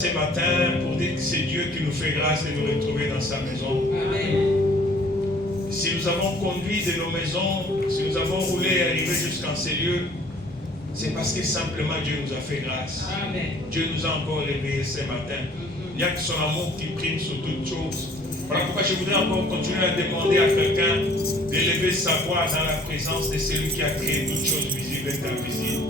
Ce matin pour dire que c'est Dieu qui nous fait grâce de nous retrouver dans sa maison. Amen. Si nous avons conduit de nos maisons, si nous avons roulé et arrivé jusqu'en ces lieux, c'est parce que simplement Dieu nous a fait grâce. Amen. Dieu nous a encore réveillés ce matin. Il n'y a que son amour qui prime sur toutes choses. Voilà pourquoi je voudrais encore continuer à demander à quelqu'un d'élever sa voix dans la présence de celui qui a créé toutes choses visibles et invisibles.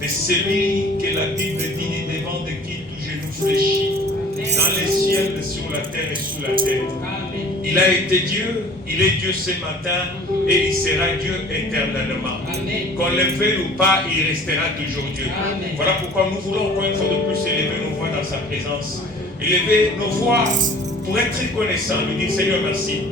De celui que la Bible dit devant de qui tout genou fléchit, dans les ciels, sur la terre et sous la terre. Amen. Il a été Dieu, il est Dieu ce matin et il sera Dieu éternellement. Amen. Qu'on le veuille ou pas, il restera toujours Dieu. Amen. Voilà pourquoi nous voulons encore une fois de plus élever nos voix dans sa présence. Élever nos voix pour être reconnaissants, lui dire Seigneur merci.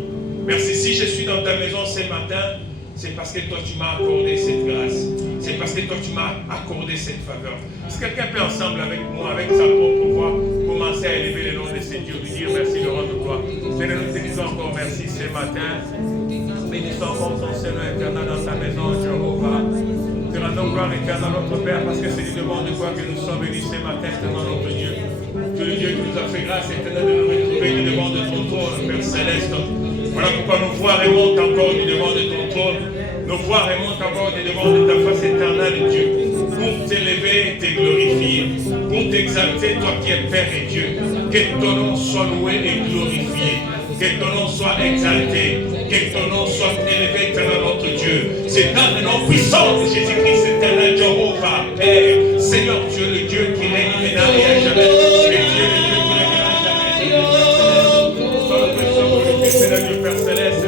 Merci, si je suis dans ta maison ce matin, c'est parce que toi tu m'as accordé cette grâce. C'est parce que toi tu m'as accordé cette faveur. Est-ce que quelqu'un peut ensemble avec moi, avec sa propre voix, commencer à élever le nom de ce Dieu, lui dire merci, le rendre gloire. Seigneur, nous te disons encore merci ce matin. Bénissons encore ton Seigneur éternel dans ta maison, Jéhovah. Te rendons gloire éternelle à notre Père, parce que c'est du devant de toi que nous sommes venus ce matin, éternel notre Dieu. Que le Dieu qui nous a fait grâce éternelle de nous retrouver du devant de ton trône, Père Céleste. Voilà pourquoi nos voix remontent encore du devant de ton trône. Nos voix remontent encore du devant de ta face éternelle, Dieu. Pour t'élever et te glorifier. Pour t'exalter, toi qui es Père et Dieu. Que ton nom soit loué et glorifié. Que ton nom soit exalté. Que ton nom soit élevé, éternel notre Dieu. C'est dans le nom puissant de Jésus-Christ, éternel Jéhovah, Père. Seigneur Dieu, le Dieu qui règne maintenant et à jamais. Le Dieu qui règne à jamais. Sois le précieux glorifié, Seigneur Dieu, Père Céleste.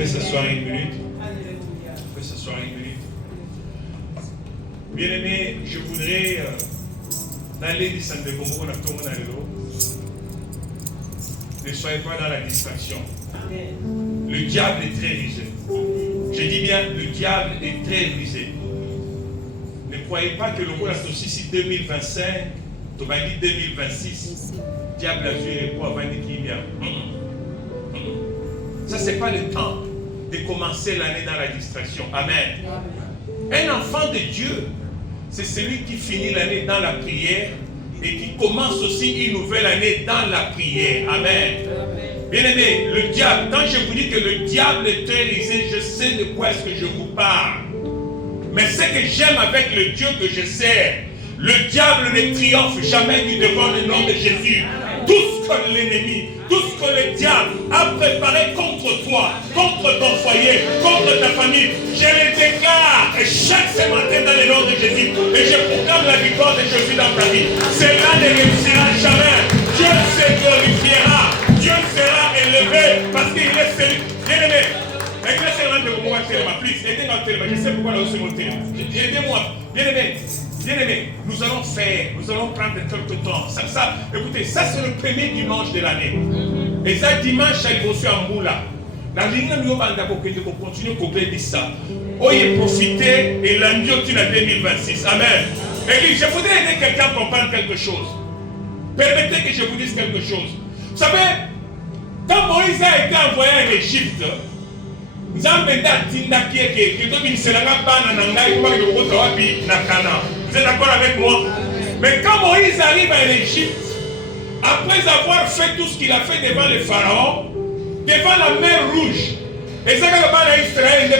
pouvez s'asseoir une minute. Vous pouvez s'asseoir une minute. Bien-aimés, je voudrais d'aller descendre de Congo, ne soyez pas dans la distraction. Le diable est très rusé. Je dis bien, le diable est très rusé. Ne croyez pas que le mot est aussi si 2025, tu vas dire 2026. Diable a joué les poids avant qu'il vient. Ça, ce n'est pas le temps de commencer l'année dans la distraction. Amen. Un enfant de Dieu, c'est celui qui finit l'année dans la prière et qui commence aussi une nouvelle année dans la prière. Amen. Bien-aimé, le diable, quand je vous dis que le diable est très risé, je sais de quoi est-ce que je vous parle. Mais ce que j'aime avec le Dieu que je sers, le diable ne triomphe jamais du devant le nom de Jésus. Tout ce que l'ennemi, tout ce que le diable a préparé contre toi, contre ton foyer, contre ta famille, je le déclare chaque matin dans le nom de Jésus. Et je proclame la victoire de Jésus dans ta vie. Cela ne réussira jamais. Dieu se glorifiera. Dieu sera élevé parce qu'il est celui. Bien-aimé, je sais pourquoi là aussi mon thème. Aidez-moi. Bien-aimé, nous allons prendre quelques temps. Écoutez, ça c'est le premier dimanche de l'année. Et ça, dimanche, j'ai reçu un moula. La ligne nous va continuer à couvrir ça. Oyez profiter et l'année 2026. Amen. Et je voudrais aider quelqu'un à comprendre quelque chose. Permettez que je vous dise quelque chose. Vous savez, quand Moïse a été envoyé en Égypte, vous êtes d'accord avec moi? Mais quand Moïse arrive en Égypte, après avoir fait tout ce qu'il a fait devant le pharaon, devant la mer rouge, et ça Israël je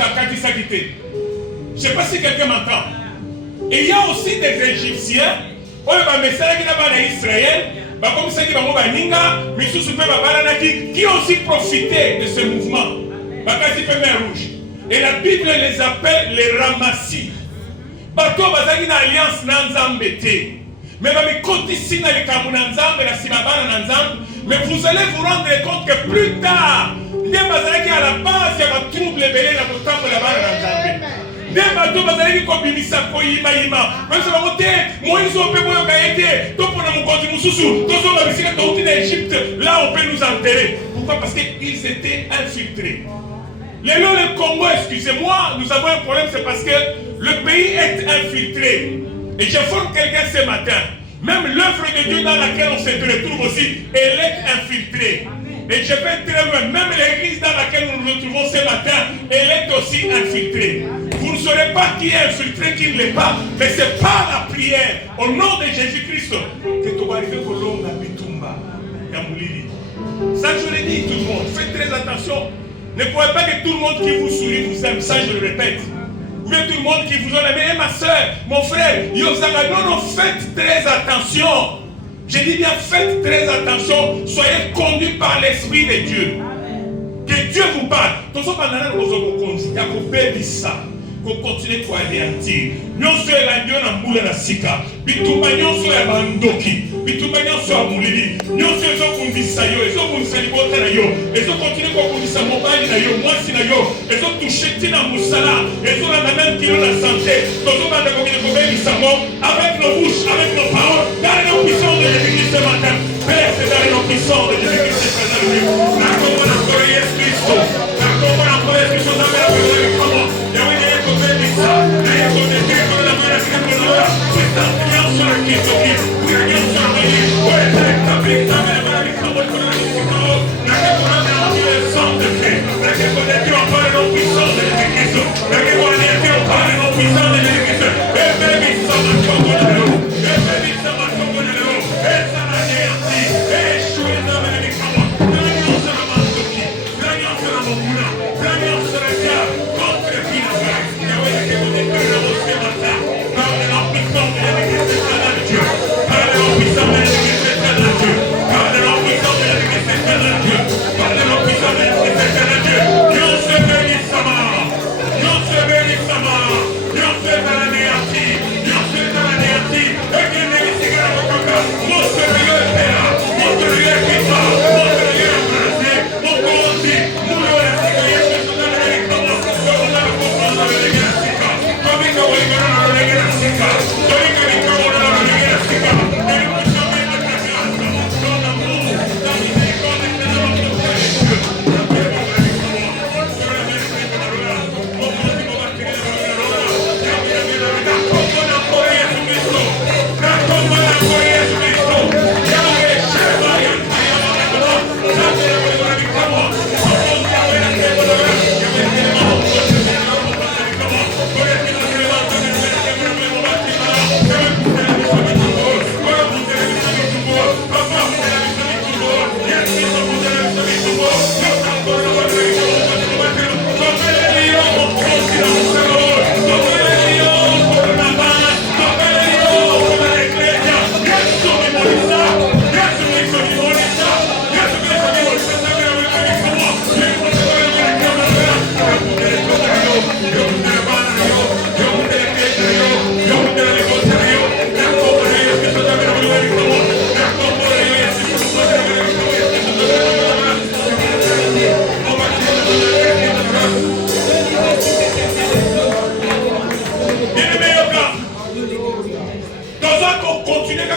ne sais pas si quelqu'un m'entend. Et il y a aussi des Égyptiens Israël qui ont aussi profité de ce mouvement. Et la Bible les appelle les ramassis. Bato bazaki na alliance na Nzambe te. Mais mais vous allez vous rendre compte que plus tard, les bazaki à la base il y a un trouble belé na kotambo la bana na Nzambe. Des bateaux bazaki ko bimisa ko yima yima. Parce que moté Moïse on peut boyo kaete. To pona mukonzi mususu. To so ba bisika to uti Égypte. Là on peut nous enterrer. Pourquoi? Parce qu'ils étaient infiltrés. Le Congo, excusez-moi, nous avons un problème, c'est parce que le pays est infiltré. Et j'informe quelqu'un ce matin, même l'œuvre de Dieu dans laquelle on se retrouve aussi, elle est infiltrée. Et je vais très loin, même l'église dans laquelle nous nous retrouvons ce matin, elle est aussi infiltrée. Vous ne saurez pas qui est infiltré, qui ne l'est pas, mais c'est par la prière, au nom de Jésus-Christ, que tu vas arriver au long de la Bitumba, Yamoulili. Ça, je le dis tout le monde, faites très attention. Ne croyez pas que tout le monde qui vous sourit vous aime, ça je le répète. Ou bien tout le monde qui vous aime, mais ma soeur, mon frère, non, faites très attention. Je dis bien, faites très attention, soyez conduits par l'Esprit de Dieu. Que Dieu vous parle. Qu'on continue à anéantir. Nous sommes la Dieu na mbula na sika. Bitumba nyonso ya bandoki. Bitumba nyonso ya mulili. Nyonso ezo kundisa yo, ezo kundisa libota na yo. Ezo continue ko kundisa mobali na yo, mwasi na yo. Ezo toucher tina musala. Ezo na même kilo la santé. Tozo banda ko kile ko bebisa mo avec nos bouches, avec nos paroles, dans nos puissances de Jésus-Christ ce matin. Père, c'est dans nos puissances de Jésus-Christ ce matin. Na como na gloria de Cristo. Na como na gloria de Cristo também a gloria de Cristo.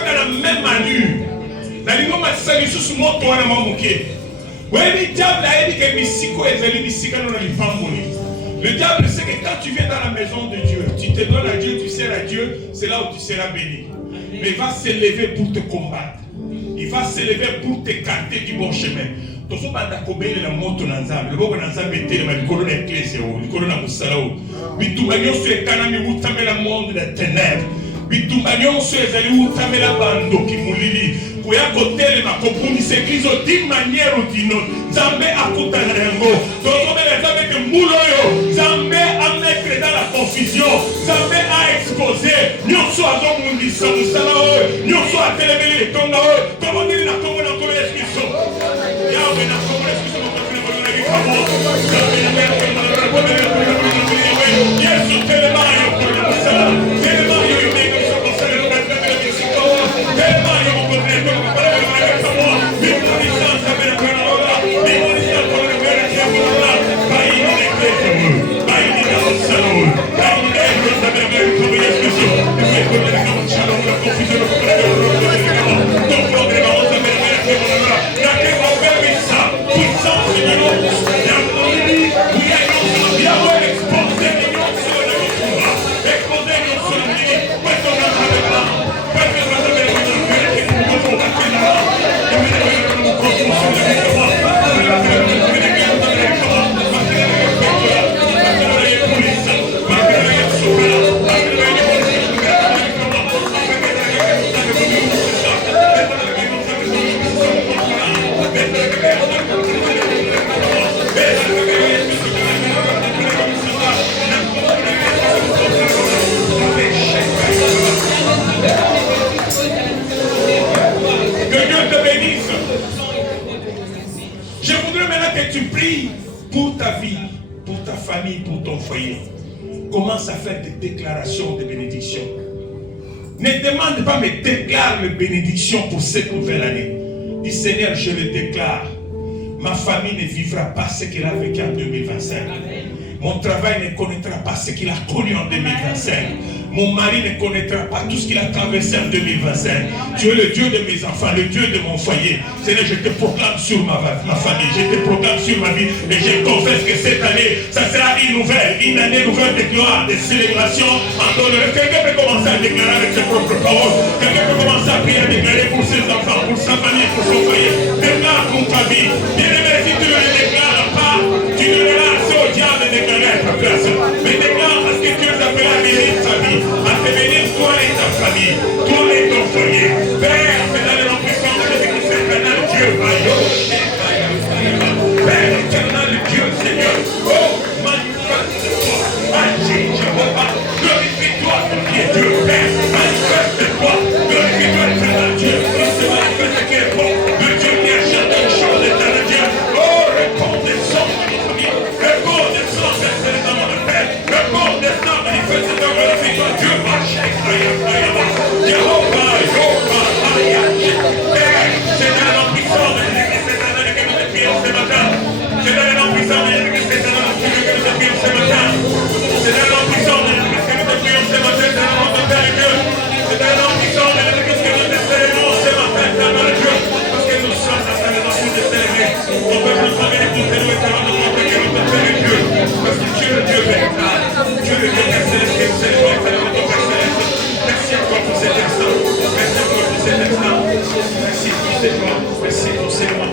dans la même allure. Dans les moments où ils sont morts, ils sont morts. Le diable sait que quand tu viens dans la maison de Dieu, tu te donnes à Dieu, tu sers à Dieu, c'est là où tu seras béni. Mais il va s'élever pour te combattre. Il va s'élever pour t'écarter du bon chemin. Tu vas t'accompagner la moto dans l'ensemble. Le bon ensemble est tellement le colonne éclairé, le colonne à Moussalao. Mais tout le monde se écanami où t'amènes le monde des ténèbres. Mais tout le monde se ézali où t'amènes la bande qui moulili. Pour y accoter ma compagnie, c'est qu'ils ont d'une manière ou d'une autre. Zambé a coupé un rengo. Donc, les Zambé que mouloyo. Zambé a mettre dans la confusion. Zambé a exposé. Nous sommes à Zomundi, Samusala, nous sommes à Télémélé, Tonga, comment dire la commune en commun exclusion. Yahweh n'a pas exclusion, commence à faire des déclarations de bénédiction. Ne demande pas, mais déclare les bénédictions pour cette nouvelle année. Dis Seigneur, je le déclare. Ma famille ne vivra pas ce qu'elle a vécu en 2025. Mon travail ne connaîtra pas ce qu'il a connu en 2025. Mon mari ne connaîtra pas tout ce qu'il a traversé en 2025. Tu es le Dieu de mes enfants, le Dieu de mon foyer. Seigneur, je te proclame sur ma famille, je te proclame sur ma vie. Et je confesse que cette année, ça sera une année nouvelle de gloire, de célébration. Quelqu'un peut commencer à déclarer avec ses propres paroles. Quelqu'un peut commencer à prier, à déclarer pour ses enfants, pour sa famille, pour son foyer. Déclare pour ta vie. Bien-aimé, si tu ne le déclares pas, tu ne le laisses au diable de déclarer à ta place. Mais déclare parce que Dieu t'appelle à bénir ta vie. À te bénir toi et ta famille, toi et ton foyer. Père, c'est dans le nom puissant de Jésus-Christ, éternel Dieu, Père éternel Dieu, Seigneur, oh, manifeste-toi, agis, Jéhovah, glorifie-toi, ton Dieu, Père, manifeste-toi, glorifie-toi, éternel Dieu, il se manifeste qui est bon, le Dieu qui achète une chose, éternel Dieu, oh, réponds des sons de notre famille, réponds des sons, c'est dans mon Père, réponds des sons, manifeste-toi, glorifie-toi, Dieu, Jehovah, c'est dans le nom puissant de Jésus-Christ, éternel, que nous te prions ce matin. C'est dans le nom puissant de Jésus-Christ, éternel, que nous te prions ce matin. C'est dans le nom puissant de Jésus-Christ, que nous te prions ce matin, c'est dans le nom de Père et Dieu. C'est dans le nom puissant de Jésus-Christ, que nous te célébrons ce matin, éternel Dieu, parce que nous sommes à ta maison pour te célébrer. Ton peuple nous ramène pour te louer, éternel, de montrer que nous te Père et Dieu, parce que Dieu est le Dieu véritable. Dieu est le Dieu céleste, que nous célébrons, éternel, de ton Père céleste. Merci encore pour cet instant. Merci encore pour cet instant. Merci pour ces mois. Merci pour ces mois.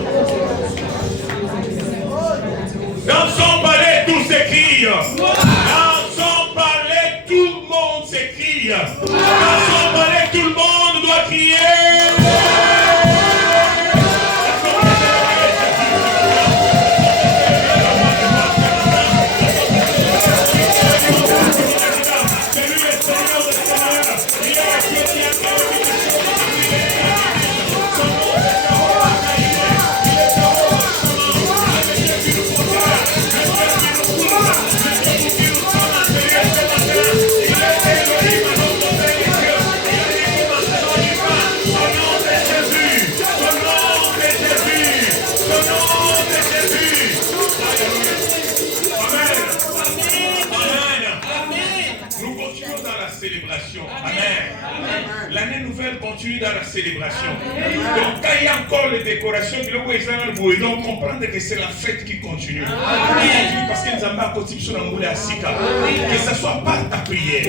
Dans son palais, tout s'écrie. Dans son palais, tout le monde s'écrie. Dans son palais, tout le monde doit crier. célébration. Amen. L'année nouvelle continue dans la célébration. Donc quand il y a encore les décorations, donc comprendre que c'est la fête qui continue. Parce que nous avons que ce soit par ta prière,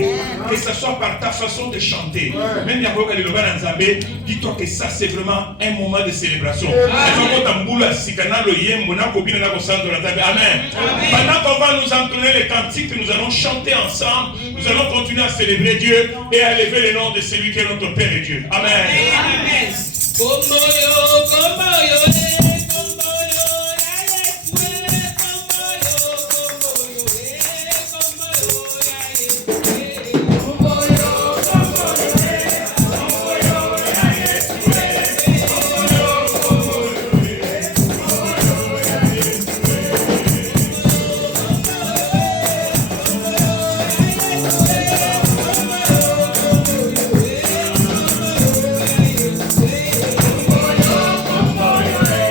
que ce soit par ta façon de chanter. Même dis-toi que ça c'est vraiment un moment de célébration. Amen. Pendant qu'on va nous entonner les cantiques, nous allons chanter ensemble, nous allons continuer à célébrer Dieu et à élever le nom de celui qui est notre Père et Dieu. Amen. Amen. Yeah.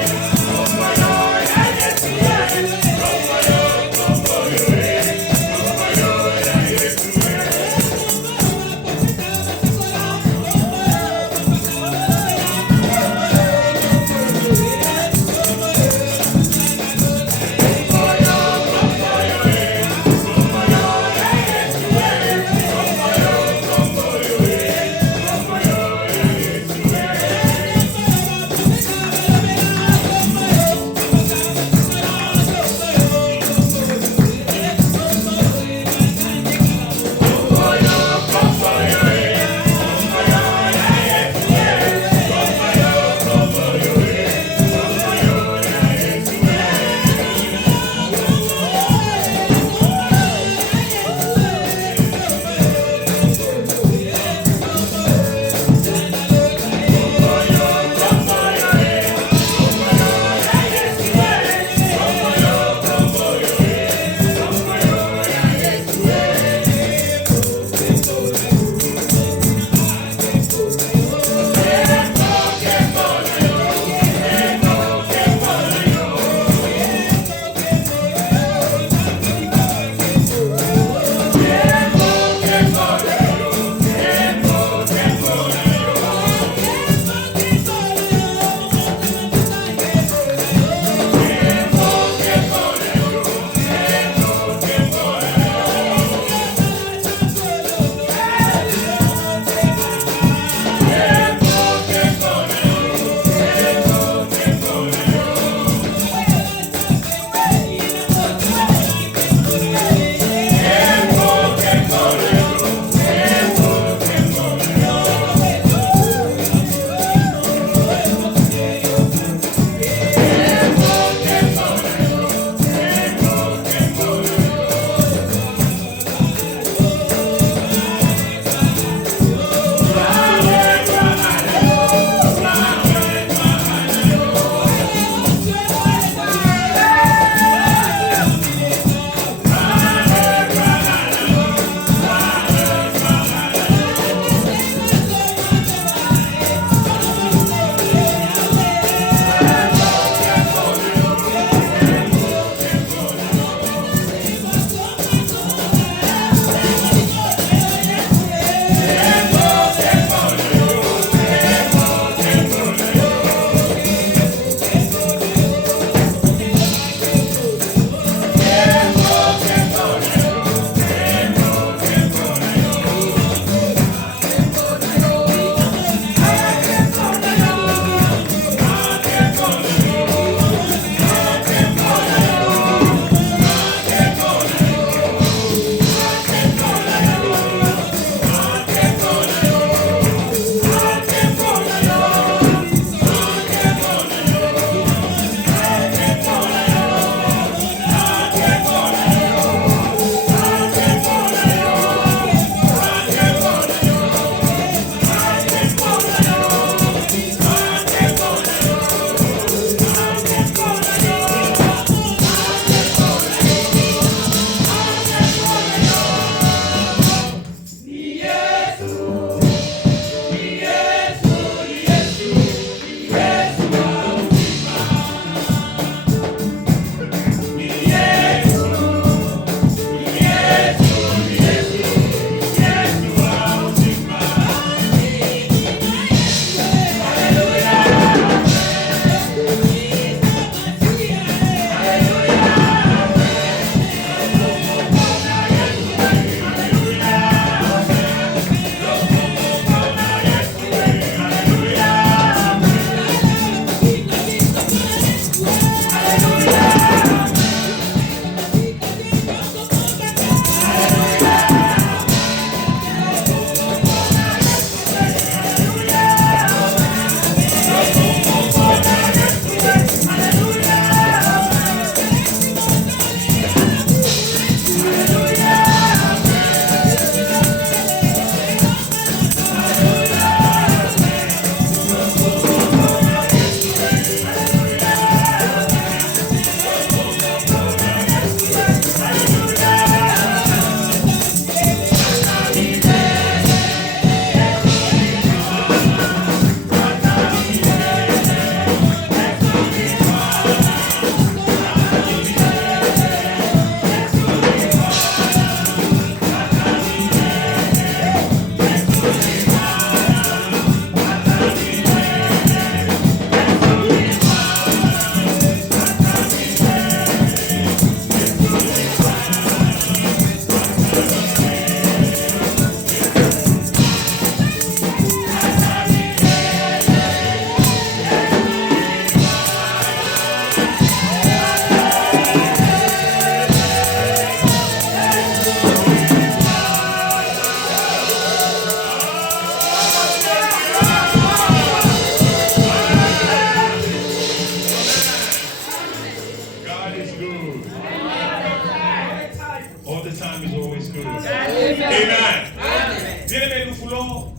voulons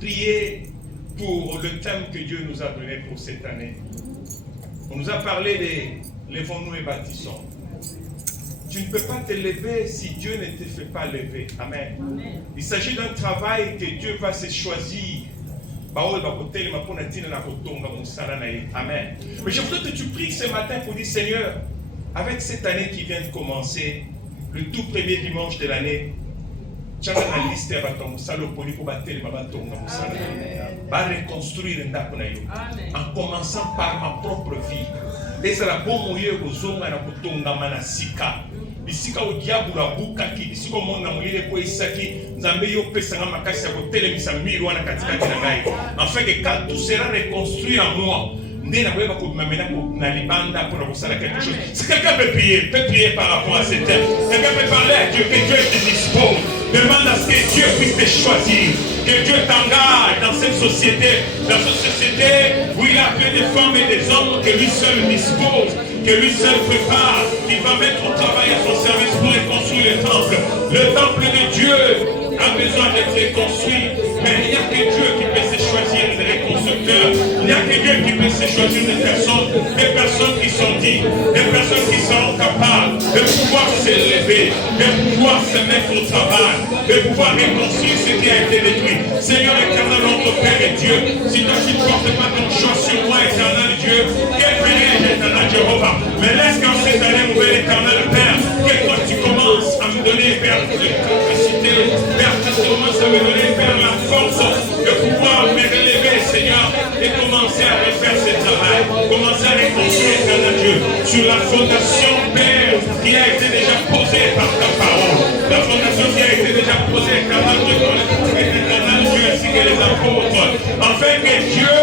prier pour le thème que Dieu nous a donné pour cette année. On nous a parlé de lèvons-nous et bâtissons. Tu ne peux pas te lever si Dieu ne te fait pas lever. Amen. Amen. Il s'agit d'un travail que Dieu va se choisir. Amen. Mais je voudrais que tu pries ce matin pour dire, Seigneur, avec cette année qui vient de commencer, le tout premier dimanche de l'année, tu as la liste de reconstruire en commençant par ma propre vie. Et c'est la bonne moyen que vous bisika o diable la buka ki bisiko mona mulile ko isaki nzambe yo pesa nga makasi ya kotelemisa miro wana katikati na ngai afin que quand tout sera reconstruit en moi ndé na koyeba ko mamena ko na libanda pour kosala quelque chose. Si quelqu'un peut prier par rapport à cette thème, quelqu'un peut parler à Dieu, que Dieu te dispose, demande à ce que Dieu puisse te choisir, que Dieu t'engage dans cette société où il a fait des femmes et des hommes que lui seul dispose, que lui seul prépare, qu'il va mettre au travail à son service pour reconstruire le temple. Le temple de Dieu a besoin d'être reconstruit, mais il n'y a que Dieu qui peut se choisir des reconstructeurs. Il n'y a que Dieu qui peut se choisir des personnes qui sont dignes, des personnes qui sont capables de pouvoir s'élever, de pouvoir se mettre au travail, de pouvoir reconstruire ce qui a été détruit. Seigneur éternel, notre Père et Dieu, si toi tu ne portes pas ton choix sur moi, éternel Dieu, quel privilège, éternel Jéhovah. Mais laisse qu'en cette année, nouvel éternel Père, que toi tu commences à me donner, Père, de capacité, Père, que tu commences à me donner, Père, la force de pouvoir me relever, Seigneur, et commencer à refaire ce travail, commencer à reconstruire, éternel Dieu, sur la fondation, Père, qui a été déjà posée par ta parole, la fondation qui a été déjà posée, éternel Dieu, ainsi que les apôtres, afin que Dieu,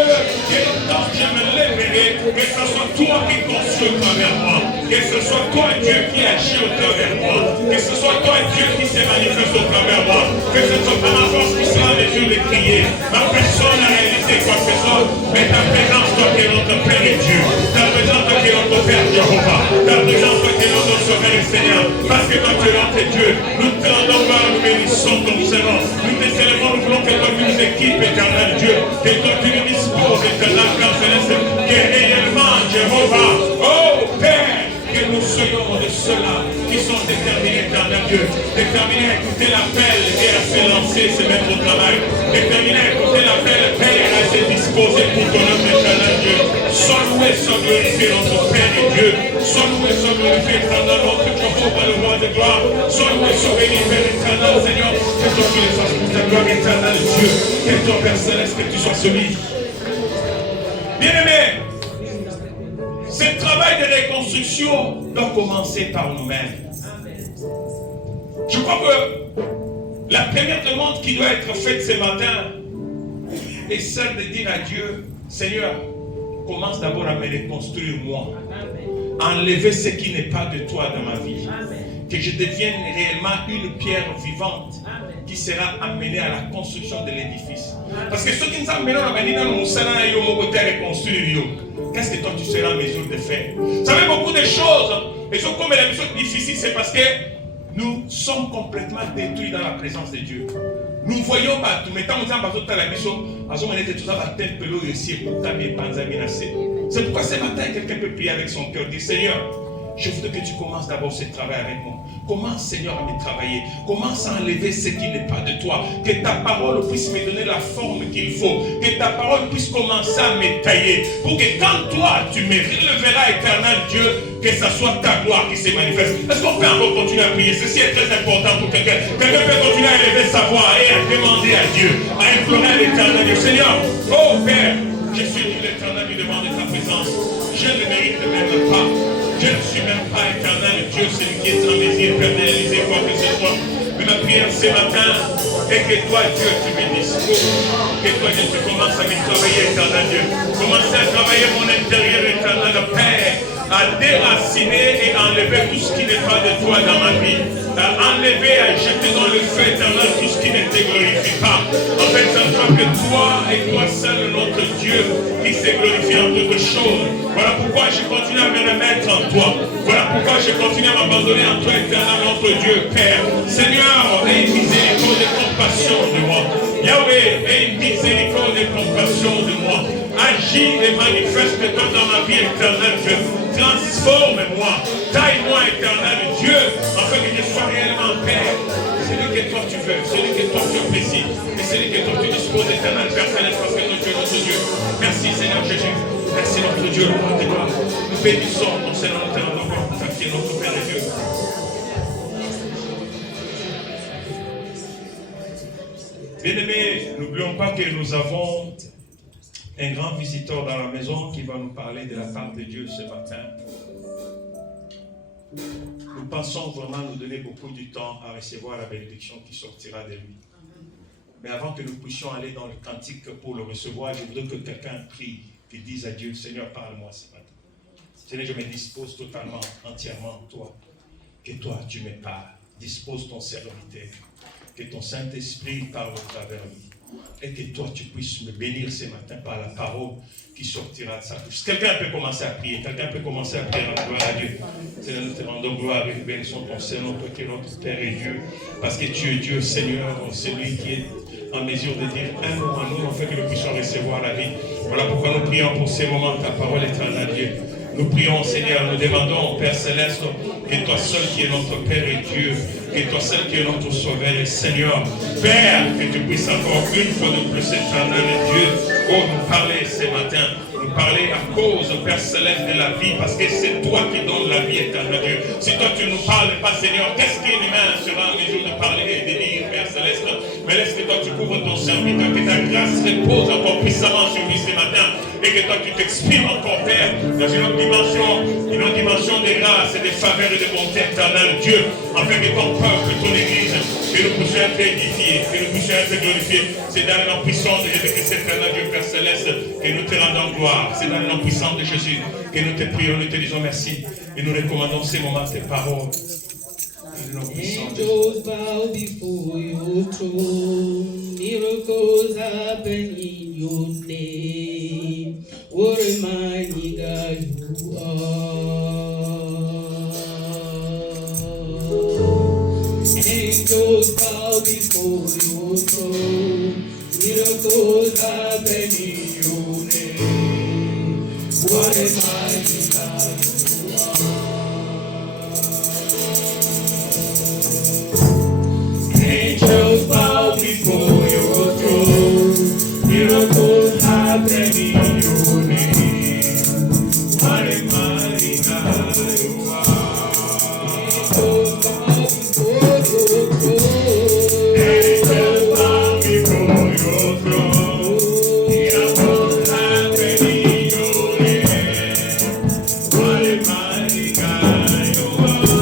quand je me lèverai, que ce soit toi qui construis au travers moi, que ce soit toi Dieu qui agit au travers moi, que ce soit toi Dieu qui se manifeste au travers moi, que ce soit pas ma force qui sera en mesure de crier, ma personne n'a réalisé quoi que ce soit, mais ta présence toi qui est notre Père et Dieu, ta présence toi qui est notre Père Jéhovah, ta présence toi qui est notre Sauveur et Seigneur, parce que toi tu es notre Dieu, nous te rendons gloire, nous bénissons ton Seigneur, nous te célébrons, nous voulons que toi tu nous équipes, éternel Dieu, que toi tu nous disposes, éternel Père Céleste, que réellement Jéhovah, oh Père, que nous soyons de ceux-là qui sont déterminés, éternel Dieu, déterminés à écouter l'appel et à se lancer, se mettre au travail, déterminés à écouter l'appel, Père, à se disposer pour ton œuvre, éternel Dieu. Sois loué, sois glorifié, notre Père et Dieu. Sois loué, sois glorifié, éternel, notre Jéhovah, le roi de gloire. Sois loué, sois béni, Père éternel, Seigneur. Que toi tu les fasses pour ta gloire éternelle, Dieu. Que toi, Père Céleste, que tu sois celui. Bien-aimé, ce travail de reconstruction doit commencer par nous-mêmes. Je crois que la première demande qui doit être faite ce matin est celle de dire à Dieu, Seigneur, commence d'abord à me reconstruire moi. Enlever ce qui n'est pas de toi dans ma vie. Que je devienne réellement une pierre vivante qui sera amenée à la construction de l'édifice. Parce que ceux qui nous amènent à reconstruire, qu'est-ce que toi tu seras en mesure de faire? Vous savez, beaucoup de choses, et ce comme la mission difficile, c'est parce que nous sommes complètement détruits dans la présence de Dieu. Nous voyons pas tout, mais tant que nous avons la mission, c'est pourquoi ce matin, quelqu'un peut prier avec son cœur, dire Seigneur, je voudrais que tu commences d'abord ce travail avec moi. Commence, Seigneur, à me travailler. Commence à enlever ce qui n'est pas de toi. Que ta parole puisse me donner la forme qu'il faut. Que ta parole puisse commencer à me tailler. Pour que quand toi, tu me releveras, éternel Dieu, que ce soit ta gloire qui se manifeste. Est-ce qu'on peut encore continuer à prier? Ceci est très important pour quelqu'un. Quelqu'un peut continuer à élever sa voix et à demander à Dieu, à implorer à l'éternel Dieu. Seigneur, oh Père, je suis venu l'éternel du devant de ta présence. Je ne mérite même pas. Je ne suis même pas éternel Dieu, celui qui est en mesure de réaliser quoi que ce soit. Mais ma prière ce matin est que toi, Dieu, tu me disposes. Que toi, Dieu, tu commences à me travailler, éternel Dieu. Commencer à travailler mon intérieur, éternel Père. À déraciner et enlever tout ce qui n'est pas de toi dans ma vie. À enlever, à jeter dans le feu éternel tout ce qui ne te glorifie pas. En fait, ça ne soit que que toi et toi seul, notre Dieu, qui s'est glorifié en toutes choses. Voilà pourquoi je continue à me remettre en toi. Voilà pourquoi je continue à m'abandonner en toi, éternel, notre Dieu, Père. Seigneur, aie une miséricorde et compassion de moi. Yahweh, aie une miséricorde et compassion de moi. Agis et manifeste-toi dans ma vie éternelle, Dieu. Transforme-moi, taille-moi, éternel Dieu, afin que je sois réellement Père. Celui que toi tu veux, celui que toi tu apprécies, et celui que toi tu disposes, éternel Père Céleste, parce que notre Dieu. Merci Seigneur Jésus, merci notre Dieu, le roi de gloire. Nous bénissons ton Seigneur, notre Père, ça qui est notre Père et Dieu. Bien-aimés, n'oublions pas que nous avons un grand visiteur dans la maison qui va nous parler de la part de Dieu ce matin. Nous pensons vraiment nous donner beaucoup du temps à recevoir la bénédiction qui sortira de lui. Mais avant que nous puissions aller dans le cantique pour le recevoir, je voudrais que quelqu'un prie, qu'il dise à Dieu, Seigneur, parle-moi ce matin. Seigneur, je me dispose totalement, entièrement en toi. Que toi, tu me parles. Dispose ton serviteur. Que ton Saint-Esprit parle au travers de lui. Et que toi, tu puisses me bénir ce matin par la parole qui sortira de sa bouche. Quelqu'un peut commencer à prier. Quelqu'un peut commencer à prier en gloire à Dieu. Seigneur, nous te rendons gloire et nous bénissons ton Seigneur, toi qui es notre Père et Dieu. Parce que tu es Dieu, Seigneur, celui qui est en mesure de dire un mot à nous, afin que nous puissions recevoir la vie. Voilà pourquoi nous prions pour ces moments, ta parole éternelle, Dieu. Nous prions, Seigneur, nous demandons, Père Céleste, que toi seul qui es notre Père et Dieu, que toi seul qui es notre Sauveur et Seigneur, Père, que tu puisses encore une fois de plus, éternel Dieu, nous parler ce matin, nous parler à cause, Père Céleste, de la vie, parce que c'est toi qui donnes la vie, éternel Dieu. Si toi tu ne nous parles pas, Seigneur, qu'est-ce qu'un humain sera en mesure de parler et de dire, Père Céleste? Mais laisse que toi tu couvres ton serviteur, que ta grâce repose encore puissamment sur lui ce matin, et que toi tu t'exprimes encore, Père, dans une dimension de grâce et de faveur et de bonté éternelle, Dieu, afin que ton peuple, ton église, que nous puissions être édifiés, que nous puissions être glorifiés. C'est dans le nom puissant de Jésus-Christ, éternel Dieu, Père Céleste, que nous te rendons gloire. C'est dans le nom puissant de Jésus que nous te prions, nous te disons merci, et nous recommandons ces moments, tes paroles. Angels bow before your throne, miracles happen in your name. What a mighty God you are. Angels bow before your throne, miracles happen in your name. What a mighty God you are. Angels bow before your throne, miracles happen in your name. What a mighty God you are. Angels bow before your throne, miracles happen in your name. What a mighty God you are.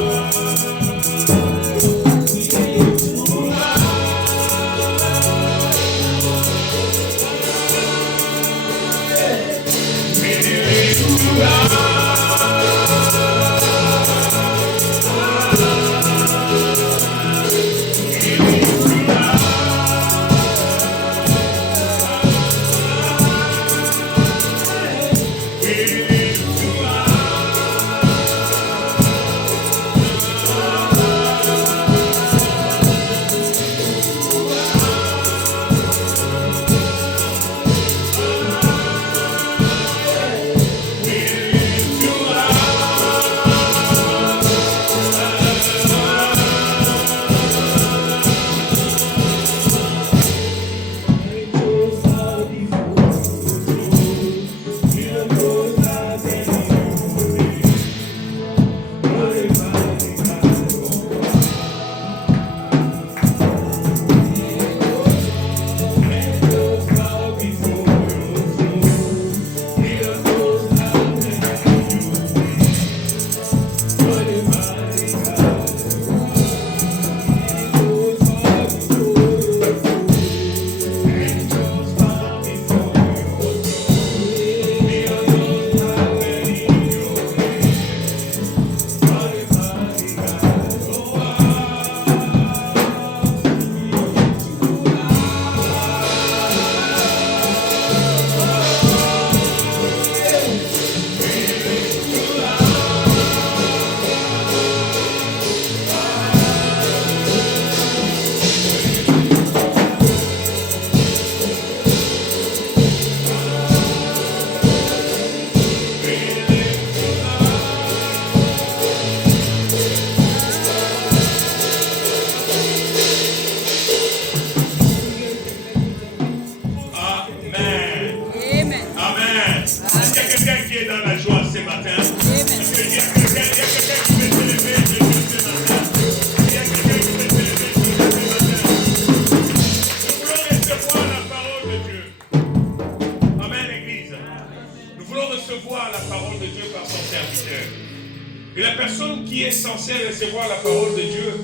censé recevoir la parole de Dieu,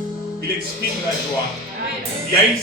il exprime la joie. Il y a une